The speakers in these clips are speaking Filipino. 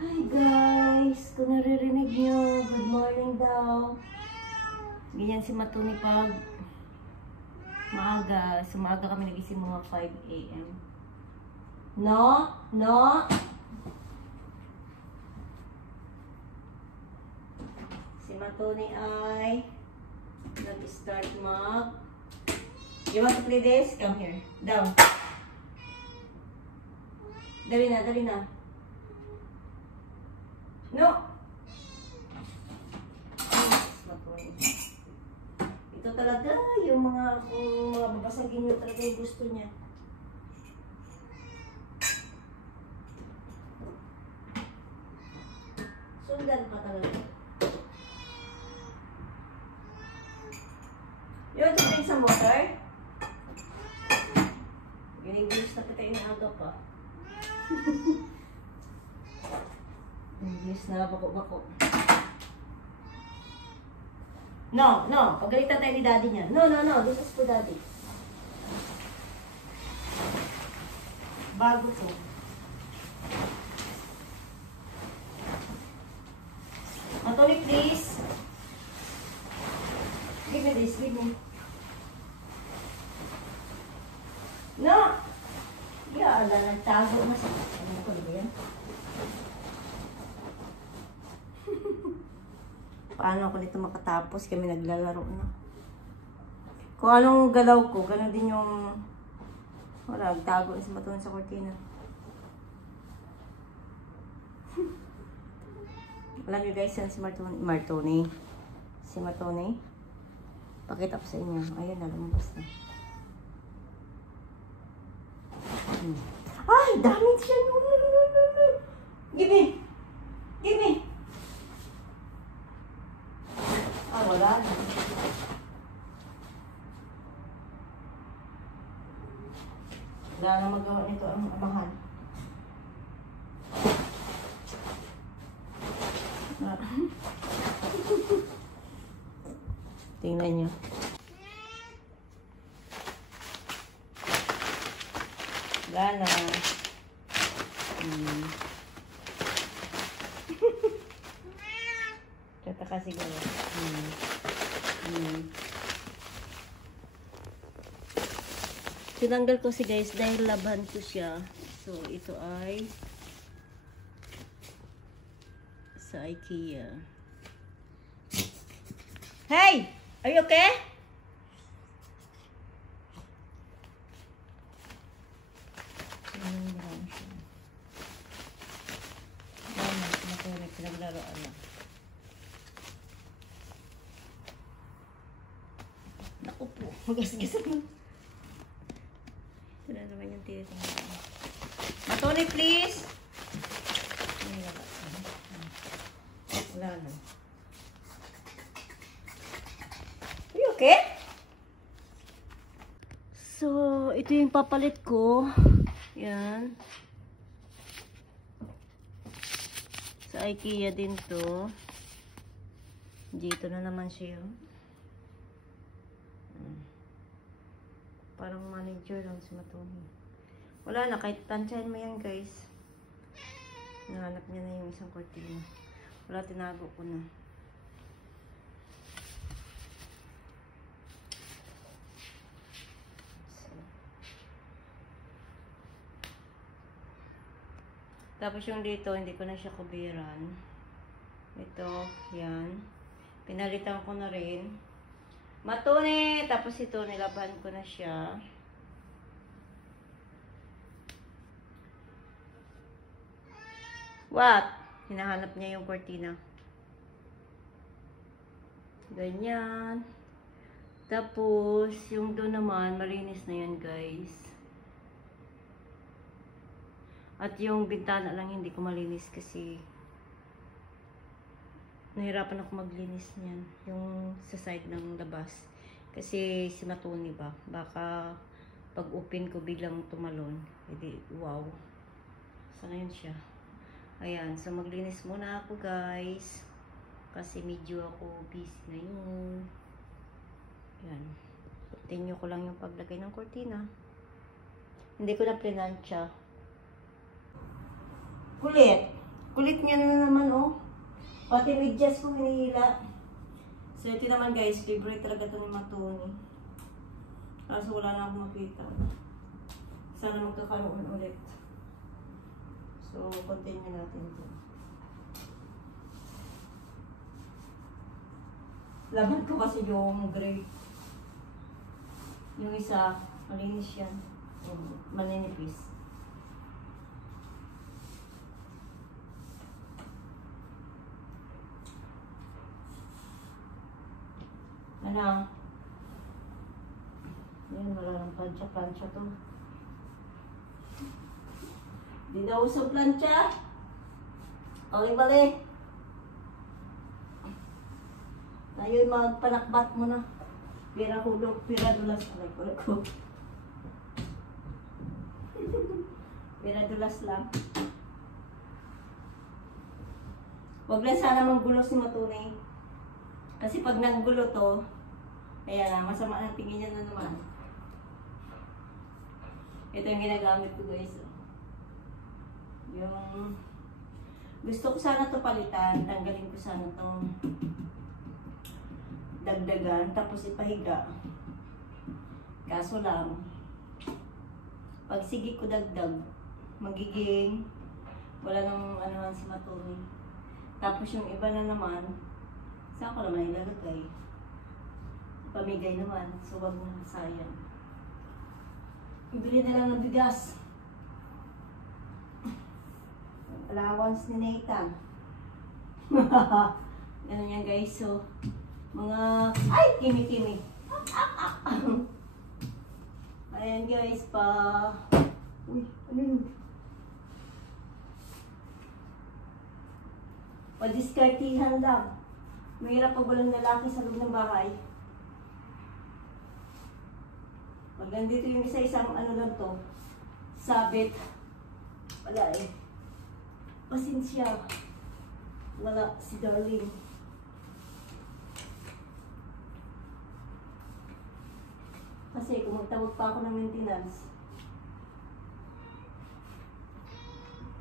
Hi guys! Kung naririnig nyo, good morning daw. Ganyan si Matuni pag maaga. Sumaga kami nagising mga 5 AM. No? No? Si Matuni ay nag-start mag... You want to play this? Come here. Down. Dali na, dali na. No! Ito talaga, yung mga babasagin nyo talaga yung gusto niya. Sundan pa talaga. You want to drink some water? Ginigilus na kita yung aga pa. English na bako-bako. No, no. Pagalitan tayo ni daddy niya. No, no, no. This is for daddy. Bago to. Matuli, please. Give me this. Give me. No. Yeah, nagtago na siya. Ano ko ba yan? Paano ako dito makatapos? Kami naglalaro na. Kung anong galaw ko, gano'n din yung... Wala, tago na si Matuni sa kortina. Alam niyo guys, yan si Matuni. Si Matuni. Pakita ko sa inyo. Ayun, lumabas na. Ay, damage siya! No. Give me! Give me! Ah, wala na. Wala na magawa nito ang amahan. Tingnan nyo. Wala na. Kata ka siguro. Tinanggal ko si guys dahil laban ko siya. So, ito ay sa IKEA. Hey! Are you okay? Pinaglaroan na. Naku po. Magasgasan mo. Ito na naman yung tinitingnan. Matuni, please! Wala na. Are you okay? So, ito yung papalit ko. Yan. Sa IKEA din to. Dito na naman siya. Parang manager lang si Matuni. Wala na, kahit tansyahin mo yan guys. Nahanap niya na yung isang kortina. Wala, tinago ko na. Tapos yung dito, hindi ko na siya kubiran. Ito, yan. Pinalitan ko na rin. Matuni! Tapos ito, nilaban ko na siya. What? Hinahanap niya yung kortina. Ganyan. Tapos, yung doon naman, malinis na yan guys. At yung bintana lang hindi ko malinis kasi nahirapan ako maglinis niyan. Yung sa side ng labas. Kasi si Matuni ba, baka pag open ko biglang tumalon. Hindi, wow. Sa ngayon siya. Ayan, so maglinis muna ako guys. Kasi medyo ako busy ngayon. Ayan. Continue ko lang yung paglagay ng kortina. Hindi ko na plinansya. Kulit. Kulit niya na naman, oh. Pati medyas ko hinihila. So, ito naman guys, favorite talaga ito ni Matoni. Kaso wala na akong makita. Sana magkakaroon ulit. So, continue natin ito. Laban ko kasi yung gray. Yung isa, malinis yan. Maninipis. Ano? Yan, wala ng plancha-plancha to. Di na usap plancha. Bali-bali. Ngayon magpanakbat mo na. Pira hulog, pira dulas. Alay ko. Pira dulas lang. Huwag lang sana manggulo si Matuni. Kasi pag nanggulo to, ayan, masama ang tingin niya na naman. Ito yung ginagamit ko guys. Yung gusto ko sana to palitan, tanggalin ko sana tong dagdagan, tapos ipahiga. Kaso lang, pag sige ko dagdag, magiging wala nang anuhan si Matuni. Tapos yung iba na naman, saan ko naman ilalagay? Pamigay naman, so wag na, sayang. Ibili na lang ng bigas. Allowance ni Nathan. Ganun yan guys, so mga, ay, kimi-kimi. Ayan guys, uy, ano yun? Pa-diskartihan lang. Mahirap pag walang lalaki sa loob ng bahay. Pag nandito yung isa-isang ano lang to, sabit. Wala eh. Pasensya. Wala si Darling. Kasi kung magtawag pa ako ng maintenance,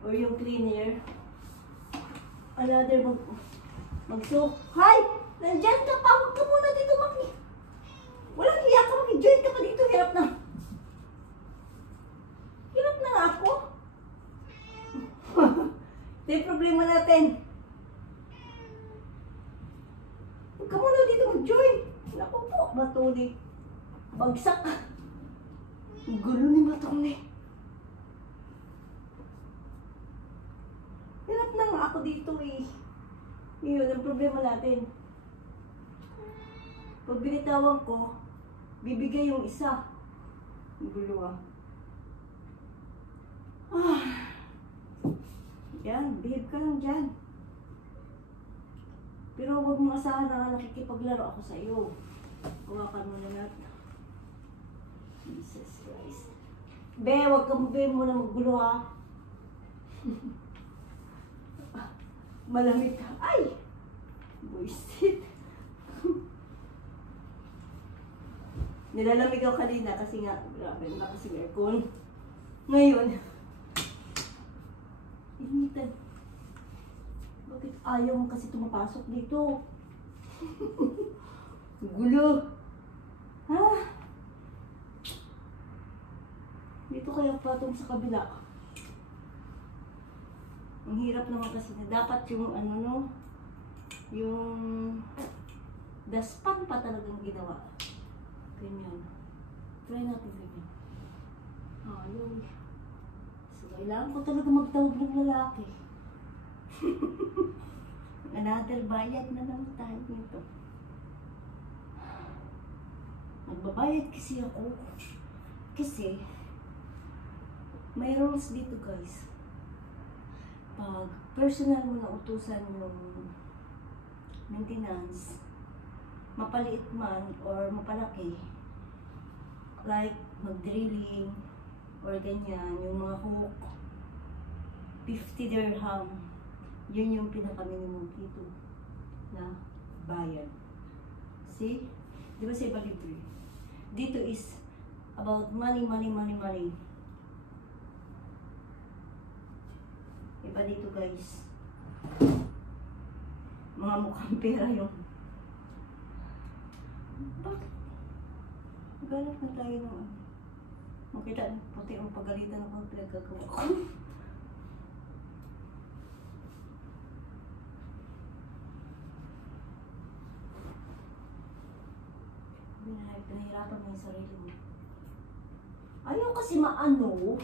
or yung cleaner, another Hi! Nandyan ka pa! Huwag ka muna dito walang hiya ka, maki-join ka pa dito. Hirap na. Hirap na nga ako. Ito yung problema natin. Huwag ka muna dito mag-join. Naku po, Matuni. Bagsak ka. Ang gulo ni Matuni. Hirap na nga ako dito eh. Yun ang problema natin. Pag binitawan ko, bibigay yung isa. Ang gulo ah. Yan, behave ka lang dyan. Pero huwag mong asahan na nakikipaglaro ako sa iyo. Hawakan mo na natin. Jesus Christ. Be, huwag kang muna maggulo ha. Malamig ka. Ay! Buisit. Nilalamig ako kanina kasi nga, grabe, nakasing aircon. Ngayon, initan. Bakit ayaw mo kasi tumapasok dito? Gulo. Ha? Dito kaya patong sa kabila. Ang hirap naman kasi na dapat yung ano no, yung daspan pa talagang ginawa. Ganyan. Try natin ganyan. Ayun. So, kailangan ko talaga magtawag ng lalaki. Another bayad na naman tayo nito. Magbabayad kasi ako. Kasi, may rules dito guys. Pag personal mo na utusan yung maintenance, mapaliit man or mapalaki, like mag-drilling or ganyan, yung mga hook, 50 dirham, yun yung pinaka-minimum dito na bayad. See? Di ba sa iba libre? Dito is about money. Iba dito guys. Mga mukhang pera yung... Bakit? Ganap na tayo ng... Makita ng puti ang pagalitan ng mga pinagkagawa ko. Pinahirapan mo yung sarili mo. Ayaw kasi maano.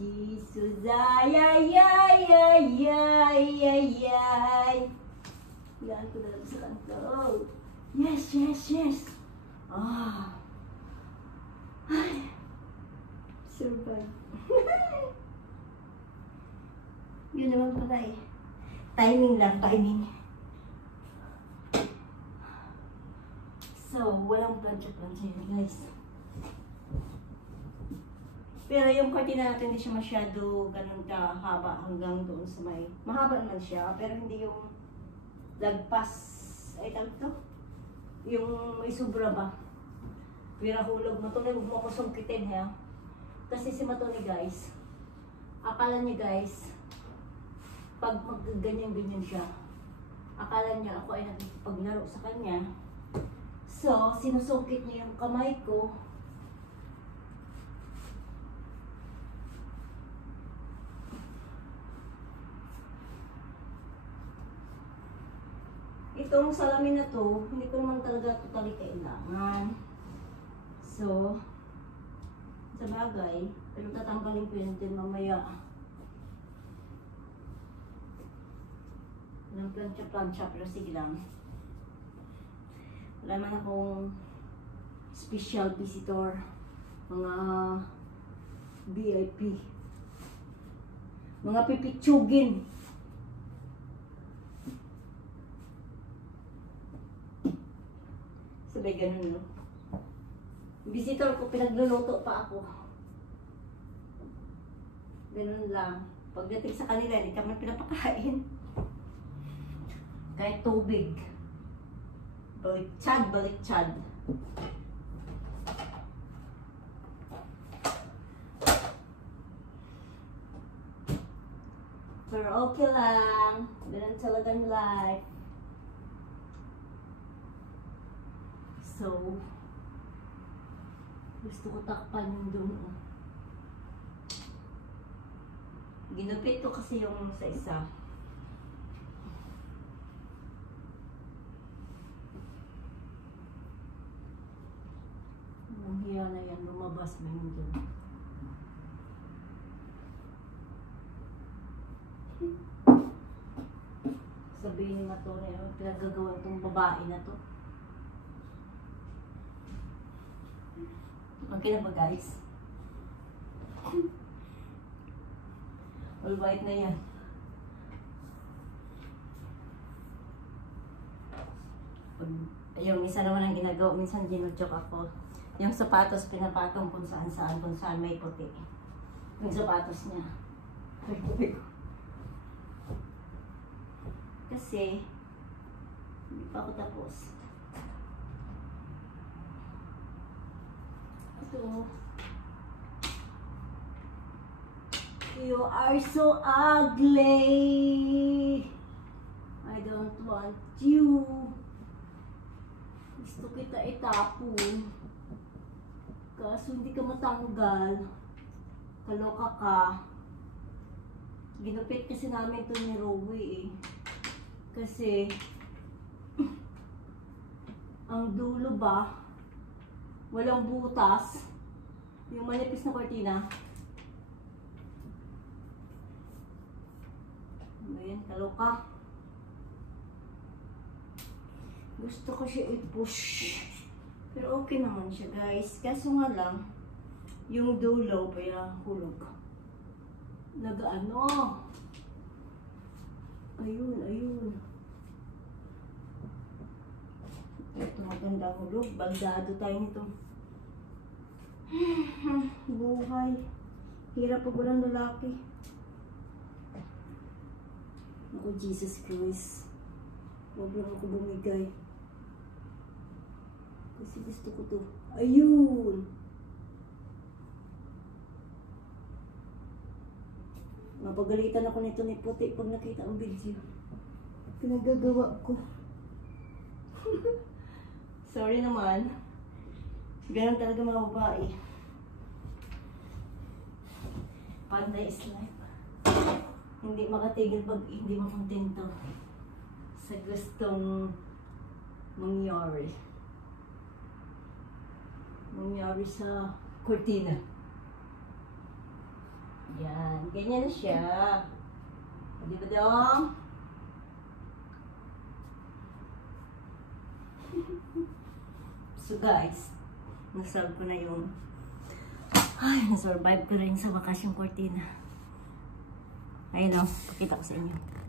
Jesus, ay, ay, ay, ay, ay, ay, ay. Ilaan ko na lang sa kanto. Yes, yes, yes. Ah. Ay. Survive. Yun naman pala eh. Timing lang, timing. So, walang plancha-plancha yun, guys. Pero yung cortina natin, hindi siya masyado ganun kahaba hanggang doon sa may... Mahaba naman siya, pero hindi yung lagpas. Ay, tawag ito? Yung may sobra ba? Pira hulog mo ito, huwag mo ako sungkitin, ha? Kasi si Matoni, guys, akala niya, guys, pag magganyan-ganyan siya, akala niya ako ay nagpaglaro sa kanya. So, sinusungkit niya yung kamay ko. Itong salamin na to, hindi ko naman talaga totally kailangan. So, sa bagay, pero tatanggalin ko yun din mamaya. Walang plancha-plancha, pero sige lang. Wala man akong special visitor, mga VIP, mga pipitsugin. Sabay ganun, no? Visitor ko, pinagluluto pa ako. Ganun lang. Pagdating sa kanila, hindi kami pinapakain. Kahit tubig. Baliktad, baliktad. Pero okay lang. Ganun talagang life. So, gusto ko takpan yung doon. Ginupit ko kasi yung sa isa. Ang hiya na yan, lumabas ba yun doon? Sabihin ni Matone, pinagagawa itong babae na to. Okay na ba, guys? All white na yan. Yung isa naman ang ginagawa, minsan ginujoke ako. Yung sapatos pinapatong kung saan may puti. Yung sapatos niya. Kasi, hindi pa ako tapos. Ito. You are so ugly. I don't want you. Gusto kita itapon. Kaso hindi ka matanggal. Kaloka ka. Ginupit kasi namin ito ni Rowie eh. Kasi ang dulo ba walang butas. Yung manipis na kortina. Ayan, kaloka. Gusto ko siya i-push. Pero okay naman siya, guys. Kaso nga lang, yung dulo, kaya hulog. Nag-ano. Ayun, ayun. Ito maganda hulog. Baldado tayo nito. Buhay. Hirap pag walang lalaki. Ako, Jesus Christ. Huwag lang ako bumigay. Kasi gusto ko to. Ayun! Mapagalitan ako nito ni Puti pag nakita ang video. Pinagagawa ko. Sorry naman. Ganun talaga mga babae. Panday is life. Hindi makatigil pag hindi makontento sa gustong mangyari. Mangyari sa kortina. Yan. Ganyan na siya. Di ba dong? So guys, nasolve ko na yung nasurvive ko rin sa wakas yung kortina. Ayun o, pakita ko sa inyo.